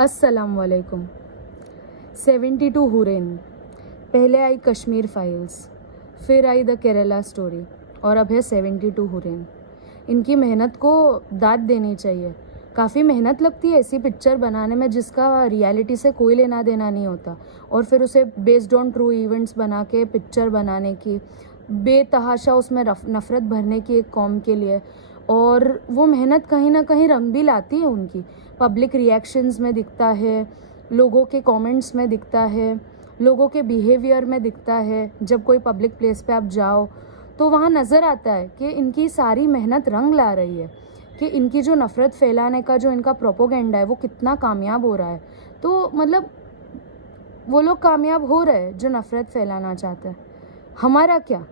अस्सलाम वालेकुम। 72 हुरैन, पहले आई कश्मीर फाइल्स, फिर आई द केरला स्टोरी और अब है 72 हुरैन। इनकी मेहनत को दाद देनी चाहिए। काफ़ी मेहनत लगती है ऐसी पिक्चर बनाने में जिसका रियलिटी से कोई लेना देना नहीं होता, और फिर उसे बेस्ड ऑन ट्रू इवेंट्स बना के पिक्चर बनाने की, बेतहाशा उसमें नफ़रत भरने की एक कौम के लिए। और वो मेहनत कहीं ना कहीं रंग भी लाती है। उनकी पब्लिक रिएक्शंस में दिखता है, लोगों के कमेंट्स में दिखता है, लोगों के बिहेवियर में दिखता है। जब कोई पब्लिक प्लेस पे आप जाओ तो वहाँ नज़र आता है कि इनकी सारी मेहनत रंग ला रही है, कि इनकी जो नफ़रत फैलाने का जो इनका प्रोपोगेंडा है वो कितना कामयाब हो रहा है। तो मतलब वो लोग कामयाब हो रहे हैं जो नफ़रत फैलाना चाहते हैं। हमारा क्या?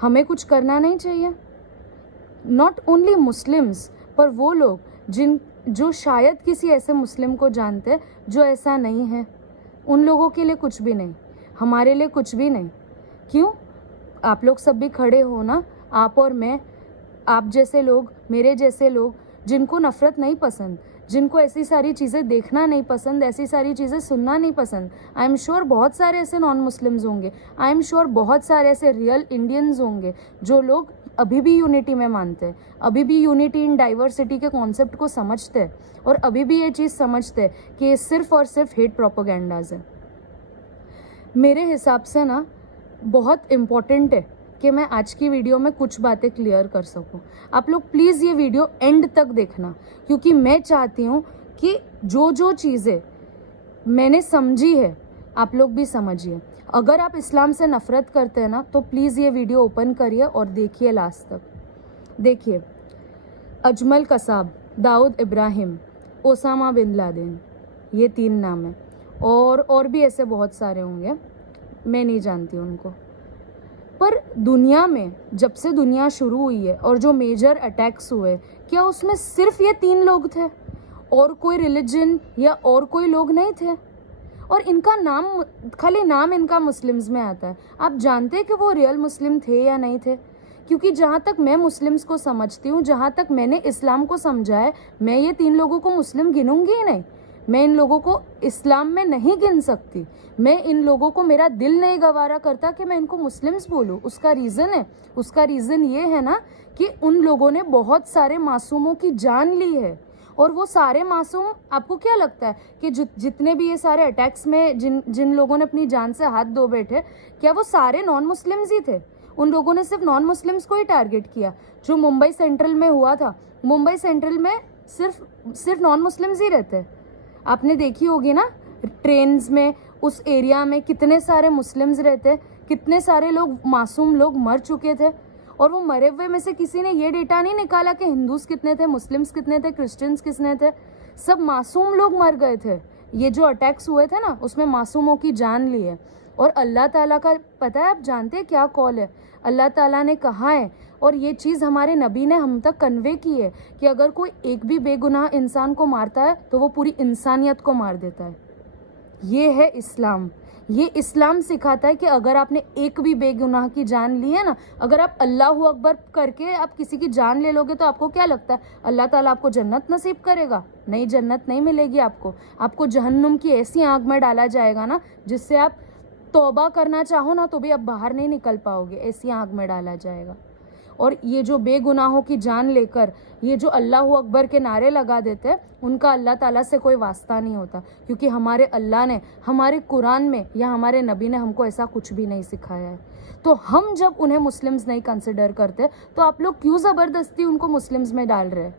हमें कुछ करना नहीं चाहिए? नॉट ओनली मुस्लिम्स, पर वो लोग जो शायद किसी ऐसे मुस्लिम को जानते हैं जो ऐसा नहीं है, उन लोगों के लिए कुछ भी नहीं, हमारे लिए कुछ भी नहीं। क्यों? आप लोग सब भी खड़े हो ना, आप और मैं, आप जैसे लोग, मेरे जैसे लोग, जिनको नफ़रत नहीं पसंद, जिनको ऐसी सारी चीज़ें देखना नहीं पसंद, ऐसी सारी चीज़ें सुनना नहीं पसंद। आई एम श्योर बहुत सारे ऐसे नॉन मुस्लिम्स होंगे, आई एम श्योर बहुत सारे ऐसे रियल इंडियंस होंगे जो लोग अभी भी यूनिटी में मानते हैं, अभी भी यूनिटी इन डाइवर्सिटी के कॉन्सेप्ट को समझते हैं, और अभी भी ये चीज़ समझते हैं कि ये सिर्फ और सिर्फ हेट प्रोपोगेंडाज है। मेरे हिसाब से ना बहुत इम्पॉर्टेंट है कि मैं आज की वीडियो में कुछ बातें क्लियर कर सकूं। आप लोग प्लीज़ ये वीडियो एंड तक देखना, क्योंकि मैं चाहती हूँ कि जो जो चीज़ें मैंने समझी है आप लोग भी समझिए। अगर आप इस्लाम से नफ़रत करते हैं ना तो प्लीज़ ये वीडियो ओपन करिए और देखिए लास्ट तक। देखिए, Ajmal Kasab, Dawood Ibrahim, Osama bin Laden, ये 3 नाम हैं, और भी ऐसे बहुत सारे होंगे, मैं नहीं जानती उनको। पर दुनिया में जब से दुनिया शुरू हुई है और जो मेजर अटैक्स हुए, क्या उसमें सिर्फ ये 3 लोग थे? और कोई रिलीजन या और कोई लोग नहीं थे? और इनका नाम, खाली नाम इनका मुस्लिम्स में आता है। आप जानते हैं कि वो रियल मुस्लिम थे या नहीं थे? क्योंकि जहाँ तक मैं मुस्लिम्स को समझती हूँ, जहाँ तक मैंने इस्लाम को समझा है, मैं ये 3 लोगों को मुस्लिम गिनूंगी ही नहीं। मैं इन लोगों को इस्लाम में नहीं गिन सकती। मैं इन लोगों को, मेरा दिल नहीं गवारा करता कि मैं इनको मुस्लिम्स बोलूँ। उसका रीज़न ये है ना कि उन लोगों ने बहुत सारे मासूमों की जान ली है। और वो सारे मासूम, आपको क्या लगता है कि जितने भी ये सारे अटैक्स में जिन लोगों ने अपनी जान से हाथ धो बैठे, क्या वो सारे नॉन मुस्लिम्स ही थे? उन लोगों ने सिर्फ नॉन मुस्लिम्स को ही टारगेट किया। जो मुंबई सेंट्रल में हुआ था, मुंबई सेंट्रल में सिर्फ नॉन मुस्लिम्स ही रहते। आपने देखी होगी ना, ट्रेन्स में, उस एरिया में कितने सारे मुस्लिम्स रहते, कितने सारे लोग, मासूम लोग मर चुके थे। और वो मरे हुए में से किसी ने ये डेटा नहीं निकाला कि हिंदूज कितने थे, मुस्लिम्स कितने थे, क्रिश्चियंस कितने थे। सब मासूम लोग मर गए थे। ये जो अटैक्स हुए थे ना, उसमें मासूमों की जान ली है। और अल्लाह ताला का पता है, आप जानते हैं क्या कॉल है? अल्लाह ताला ने कहा है, और ये चीज़ हमारे नबी ने हम तक कन्वे की है, कि अगर कोई एक भी बेगुनाह इंसान को मारता है तो वो पूरी इंसानियत को मार देता है। ये है इस्लाम। ये इस्लाम सिखाता है कि अगर आपने एक भी बेगुनाह की जान ली है ना, अगर आप अल्लाहू अकबर करके आप किसी की जान ले लोगे, तो आपको क्या लगता है अल्लाह ताला आपको जन्नत नसीब करेगा? नहीं, जन्नत नहीं मिलेगी आपको। आपको जहन्नुम की ऐसी आग में डाला जाएगा ना, जिससे आप तौबा करना चाहो ना तो भी आप बाहर नहीं निकल पाओगे, ऐसी आग में डाला जाएगा। और ये जो बेगुनाहों की जान लेकर ये जो अल्लाहू अकबर के नारे लगा देते हैं, उनका अल्लाह ताला से कोई वास्ता नहीं होता, क्योंकि हमारे अल्लाह ने, हमारे कुरान में या हमारे नबी ने हमको ऐसा कुछ भी नहीं सिखाया है। तो हम जब उन्हें मुस्लिम्स नहीं कंसिडर करते, तो आप लोग क्यों ज़बरदस्ती उनको मुस्लिम्स में डाल रहे हैं?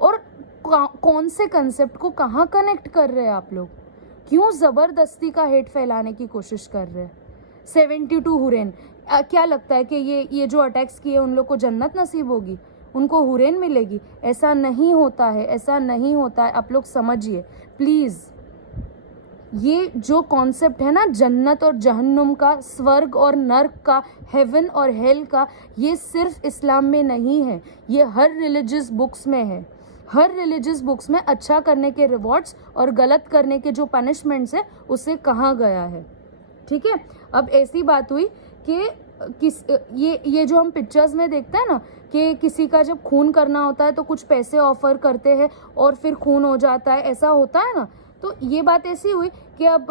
और कौन से कंसेप्ट को कहाँ कनेक्ट कर रहे हैं आप लोग? क्यों ज़बरदस्ती का हेट फैलाने की कोशिश कर रहे हैं? 72 हुरैन, क्या लगता है कि ये जो अटैक्स किए उन लोग को जन्नत नसीब होगी, उनको हुरैन मिलेगी? ऐसा नहीं होता है, ऐसा नहीं होता है। आप लोग समझिए प्लीज़। ये जो कॉन्सेप्ट है ना जन्नत और जहन्नुम का, स्वर्ग और नर्क का, हेवन और हेल का, ये सिर्फ इस्लाम में नहीं है, ये हर रिलीजियस बुक्स में है। हर रिलीजियस बुक्स में अच्छा करने के रिवॉर्ड्स और गलत करने के जो पनिशमेंट्स है उसे कहा गया है। ठीक है। अब ऐसी बात हुई कि ये जो हम पिक्चर्स में देखते हैं ना कि किसी का जब खून करना होता है तो कुछ पैसे ऑफर करते हैं और फिर खून हो जाता है, ऐसा होता है ना। तो ये बात ऐसी हुई कि अब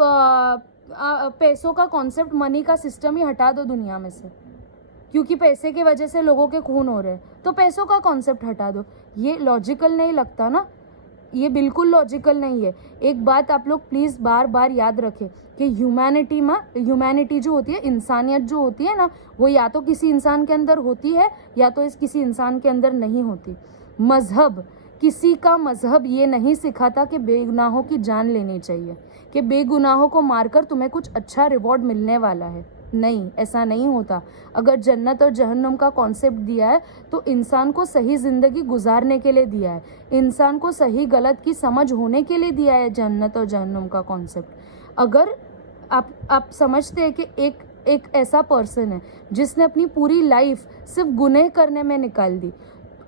पैसों का कॉन्सेप्ट, मनी का सिस्टम ही हटा दो दुनिया में से, क्योंकि पैसे की वजह से लोगों के खून हो रहे हैं, तो पैसों का कॉन्सेप्ट हटा दो। ये लॉजिकल नहीं लगता ना, ये बिल्कुल लॉजिकल नहीं है। एक बात आप लोग प्लीज बार बार याद रखें कि ह्यूमैनिटी जो होती है, इंसानियत जो होती है ना, वो या तो किसी इंसान के अंदर होती है या तो किसी इंसान के अंदर नहीं होती। मजहब, किसी का मजहब ये नहीं सिखाता कि बेगुनाहों की जान लेनी चाहिए, कि बेगुनाहों को मारकर तुम्हें कुछ अच्छा रिवॉर्ड मिलने वाला है। नहीं, ऐसा नहीं होता। अगर जन्नत और जहन्नुम का कॉन्सेप्ट दिया है तो इंसान को सही ज़िंदगी गुजारने के लिए दिया है, इंसान को सही गलत की समझ होने के लिए दिया है जन्नत और जहन्नुम का कॉन्सेप्ट। अगर आप समझते हैं कि एक ऐसा पर्सन है जिसने अपनी पूरी लाइफ सिर्फ गुनह करने में निकाल दी,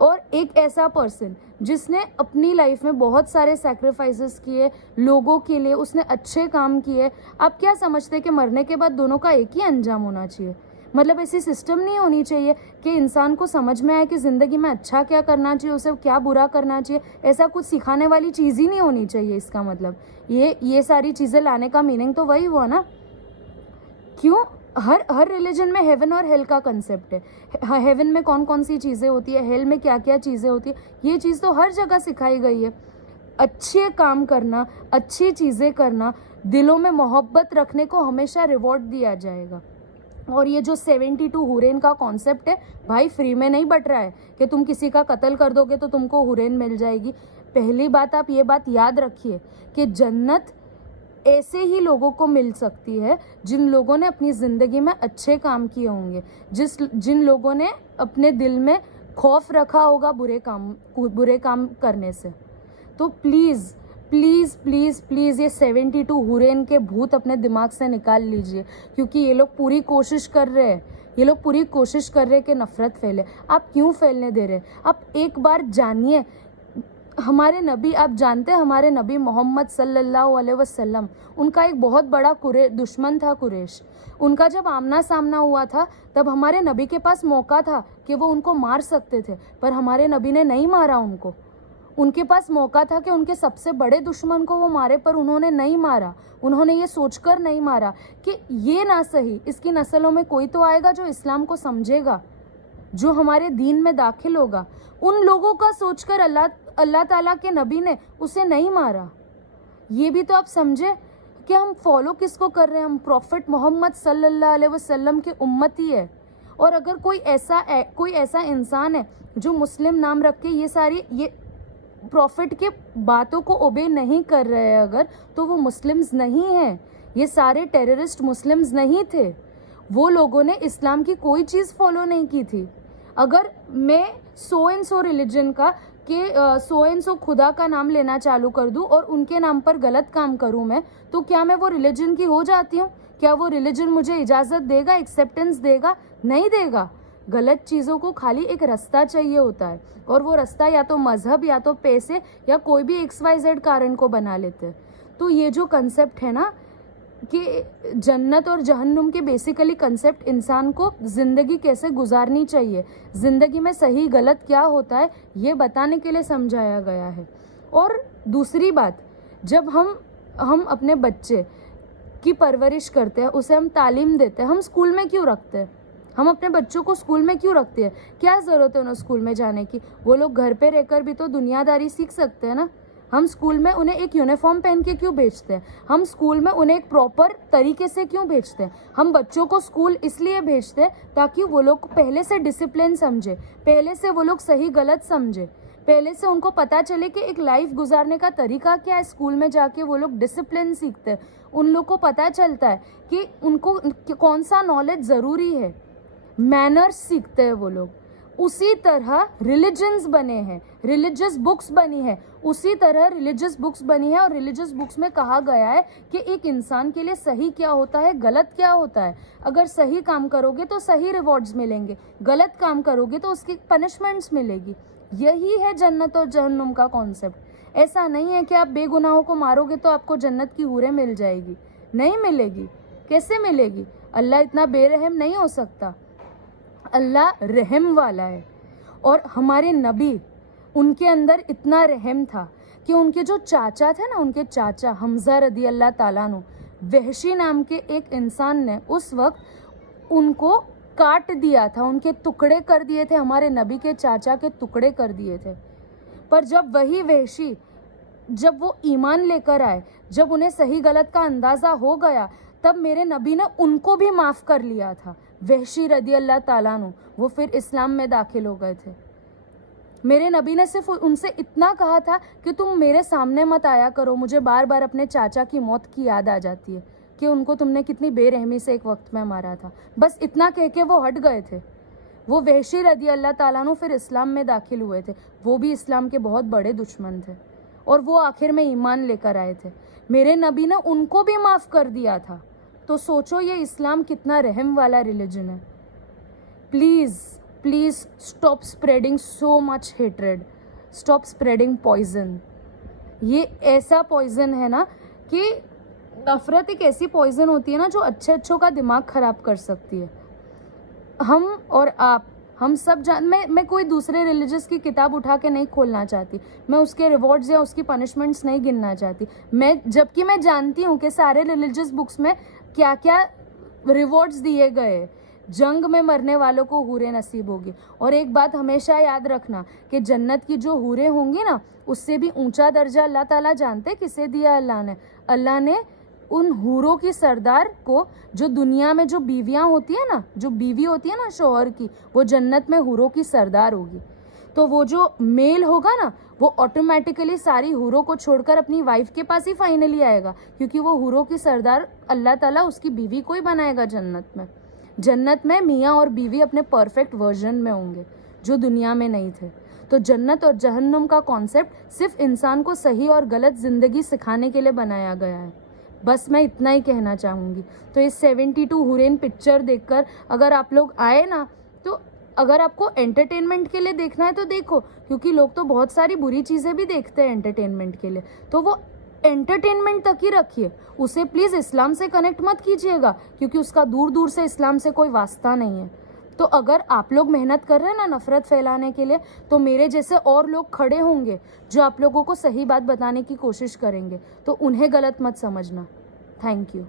और एक ऐसा पर्सन जिसने अपनी लाइफ में बहुत सारे सैक्रिफाइसेस किए लोगों के लिए, उसने अच्छे काम किए, आप क्या समझते हैं कि मरने के बाद दोनों का एक ही अंजाम होना चाहिए? मतलब ऐसी सिस्टम नहीं होनी चाहिए कि इंसान को समझ में आए कि ज़िंदगी में अच्छा क्या करना चाहिए, उसे क्या बुरा करना चाहिए। ऐसा कुछ सिखाने वाली चीज़ ही नहीं होनी चाहिए। इसका मतलब ये सारी चीज़ें लाने का मीनिंग तो वही हुआ ना। क्यों? हर रिलीजन में हेवन और हेल का कंसेप्ट है। हेवन में कौन कौन सी चीज़ें होती है, हेल में क्या क्या चीज़ें होती है, ये चीज़ तो हर जगह सिखाई गई है। अच्छे काम करना, अच्छी चीज़ें करना, दिलों में मोहब्बत रखने को हमेशा रिवॉर्ड दिया जाएगा। और ये जो 72 हुरैन का कॉन्सेप्ट है भाई, फ्री में नहीं बट रहा है कि तुम किसी का कत्ल कर दोगे तो तुमको हुरैन मिल जाएगी। पहली बात आप ये बात याद रखिए कि जन्नत ऐसे ही लोगों को मिल सकती है जिन लोगों ने अपनी ज़िंदगी में अच्छे काम किए होंगे, जिन लोगों ने अपने दिल में खौफ रखा होगा बुरे काम करने से। तो प्लीज़ प्लीज़ प्लीज़ प्लीज़ ये 72 हुरैन के भूत अपने दिमाग से निकाल लीजिए, क्योंकि ये लोग पूरी कोशिश कर रहे हैं, कि नफ़रत फैले। आप क्यों फैलने दे रहे हैं? आप एक बार जानिए, हमारे नबी, आप जानते हैं हमारे नबी मोहम्मद सल्लल्लाहु अलैहि वसल्लम, उनका एक बहुत बड़ा दुश्मन था कुरैश। उनका जब आमना सामना हुआ था तब हमारे नबी के पास मौका था कि वो उनको मार सकते थे, पर हमारे नबी ने नहीं मारा उनको। उनके पास मौका था कि उनके सबसे बड़े दुश्मन को वो मारे, पर उन्होंने नहीं मारा। उन्होंने ये सोचकर नहीं मारा कि ये ना सही, इसकी नस्लों में कोई तो आएगा जो इस्लाम को समझेगा, जो हमारे दीन में दाखिल होगा। उन लोगों का सोचकर अल्लाह ताला के नबी ने उसे नहीं मारा। ये भी तो आप समझे कि हम फॉलो किसको कर रहे हैं? हम प्रॉफिट मोहम्मद सल्लल्लाहु अलैहि वसल्लम के उम्मती है। और अगर कोई ऐसा इंसान है जो मुस्लिम नाम रख के ये प्रॉफिट के बातों को ओबे नहीं कर रहे हैं अगर, तो वो मुस्लिम्स नहीं है। ये सारे टेररिस्ट मुस्लिम्स नहीं थे। वो लोगों ने इस्लाम की कोई चीज़ फॉलो नहीं की थी। अगर मैं सो एंड सो रिलीजन का सो एंड सो खुदा का नाम लेना चालू कर दूं और उनके नाम पर गलत काम करूं मैं, तो क्या मैं वो रिलीजन की हो जाती हूँ? क्या वो रिलीजन मुझे इजाज़त देगा, एक्सेप्टेंस देगा? नहीं देगा। गलत चीज़ों को खाली एक रास्ता चाहिए होता है, और वो रास्ता या तो मजहब या तो पैसे या कोई भी XYZ कारण को बना लेते हैं। तो ये जो कंसेप्ट है ना कि जन्नत और जहन्नुम के बेसिकली कंसेप्ट इंसान को ज़िंदगी कैसे गुजारनी चाहिए, ज़िंदगी में सही गलत क्या होता है, ये बताने के लिए समझाया गया है। और दूसरी बात, जब हम अपने बच्चे की परवरिश करते हैं, उसे हम तालीम देते हैं, हम स्कूल में क्यों रखते हैं? हम अपने बच्चों को स्कूल में क्यों रखते हैं? क्या ज़रूरत है उन्हें स्कूल में जाने की? वो लोग घर पे रहकर भी तो दुनियादारी सीख सकते हैं ना। हम स्कूल में उन्हें एक यूनिफॉर्म पहन के क्यों भेजते हैं? हम स्कूल में उन्हें एक प्रॉपर तरीके से क्यों भेजते हैं? हम बच्चों को स्कूल इसलिए भेजते हैं ताकि वो लोग पहले से डिसिप्लिन समझे, पहले से वो लोग सही गलत समझे, पहले से उनको पता चले कि एक लाइफ गुजारने का तरीका क्या है। स्कूल में जाके वो लोग डिसिप्लिन सीखते हैं, उन लोग को पता चलता है कि उनको कौन सा नॉलेज ज़रूरी है, मैनर्स सीखते हैं वो लोग। उसी तरह रिलीजन्स बने हैं, रिलीजियस बुक्स बनी है, उसी तरह रिलीजियस बुक्स बनी है। और रिलीजियस बुक्स में कहा गया है कि एक इंसान के लिए सही क्या होता है, गलत क्या होता है। अगर सही काम करोगे तो सही रिवॉर्ड्स मिलेंगे, गलत काम करोगे तो उसकी पनिशमेंट्स मिलेगी। यही है जन्नत और जहन्नुम का कॉन्सेप्ट। ऐसा नहीं है कि आप बेगुनाहों को मारोगे तो आपको जन्नत की हूरें मिल जाएगी, नहीं मिलेगी। कैसे मिलेगी? अल्लाह इतना बेरहम नहीं हो सकता। अल्लाह रहम वाला है। और हमारे नबी, उनके अंदर इतना रहम था कि उनके जो चाचा थे ना, उनके चाचा हमज़ा रदी अल्लाह ताला अन्हु, वहशी नाम के एक इंसान ने उस वक्त उनको काट दिया था, उनके टुकड़े कर दिए थे, हमारे नबी के चाचा के टुकड़े कर दिए थे। पर जब वही वहशी, जब वो ईमान लेकर आए, जब उन्हें सही गलत का अंदाज़ा हो गया, तब मेरे नबी ने उनको भी माफ़ कर लिया था। वहशी रदी अल्लाह ताला अन्हु, वो फिर इस्लाम में दाखिल हो गए थे। मेरे नबी ने सिर्फ उनसे इतना कहा था कि तुम मेरे सामने मत आया करो, मुझे बार बार अपने चाचा की मौत की याद आ जाती है कि उनको तुमने कितनी बेरहमी से एक वक्त में मारा था। बस इतना कह के वो हट गए थे। वो वहशी रदी अल्लाह ताला अन्हु फिर इस्लाम में दाखिल हुए थे। वो भी इस्लाम के बहुत बड़े दुश्मन थे और वो आखिर में ईमान लेकर आए थे। मेरे नबी ने उनको भी माफ़ कर दिया था। तो सोचो ये इस्लाम कितना रहम वाला रिलीजन है। Please please stop spreading so much hatred, stop spreading poison. ये ऐसा पॉइजन है ना कि नफ़रत एक ऐसी पॉइजन होती है ना जो अच्छे अच्छों का दिमाग ख़राब कर सकती है। हम और आप, हम सब मैं कोई दूसरे रिलीजियस की किताब उठा के नहीं खोलना चाहती, मैं उसके रिवॉर्ड्स या उसकी पनिशमेंट्स नहीं गिनना चाहती। जबकि मैं जानती हूँ कि सारे रिलीजियस बुक्स में क्या क्या रिवॉर्ड्स दिए गए। जंग में मरने वालों को हूरें नसीब होगी। और एक बात हमेशा याद रखना कि जन्नत की जो हूरें होंगी ना, उससे भी ऊंचा दर्जा अल्लाह ताला जानते किसे दिया अल्लाह ने उन हूरों की सरदार को, जो दुनिया में जो बीवियां होती है ना, जो बीवी होती है ना शौहर की, वो जन्नत में हूरों की सरदार होगी। तो वो जो मेल होगा ना, वो ऑटोमेटिकली सारी हूरों को छोड़कर अपनी वाइफ के पास ही फाइनली आएगा, क्योंकि वो हूरों की सरदार अल्लाह ताला उसकी बीवी को ही बनाएगा जन्नत में। जन्नत में मियाँ और बीवी अपने परफेक्ट वर्जन में होंगे जो दुनिया में नहीं थे। तो जन्नत और जहन्नुम का कॉन्सेप्ट सिर्फ इंसान को सही और गलत ज़िंदगी सिखाने के लिए बनाया गया है। बस मैं इतना ही कहना चाहूँगी। तो इस 72 हुरैन पिक्चर देखकर अगर आप लोग आए ना, तो अगर आपको एंटरटेनमेंट के लिए देखना है तो देखो, क्योंकि लोग तो बहुत सारी बुरी चीज़ें भी देखते हैं एंटरटेनमेंट के लिए, तो वो एंटरटेनमेंट तक ही रखिए, उसे प्लीज़ इस्लाम से कनेक्ट मत कीजिएगा, क्योंकि उसका दूर दूर से इस्लाम से कोई वास्ता नहीं है। तो अगर आप लोग मेहनत कर रहे हैं ना नफ़रत फैलाने के लिए, तो मेरे जैसे और लोग खड़े होंगे जो आप लोगों को सही बात बताने की कोशिश करेंगे, तो उन्हें गलत मत समझना। Thank you.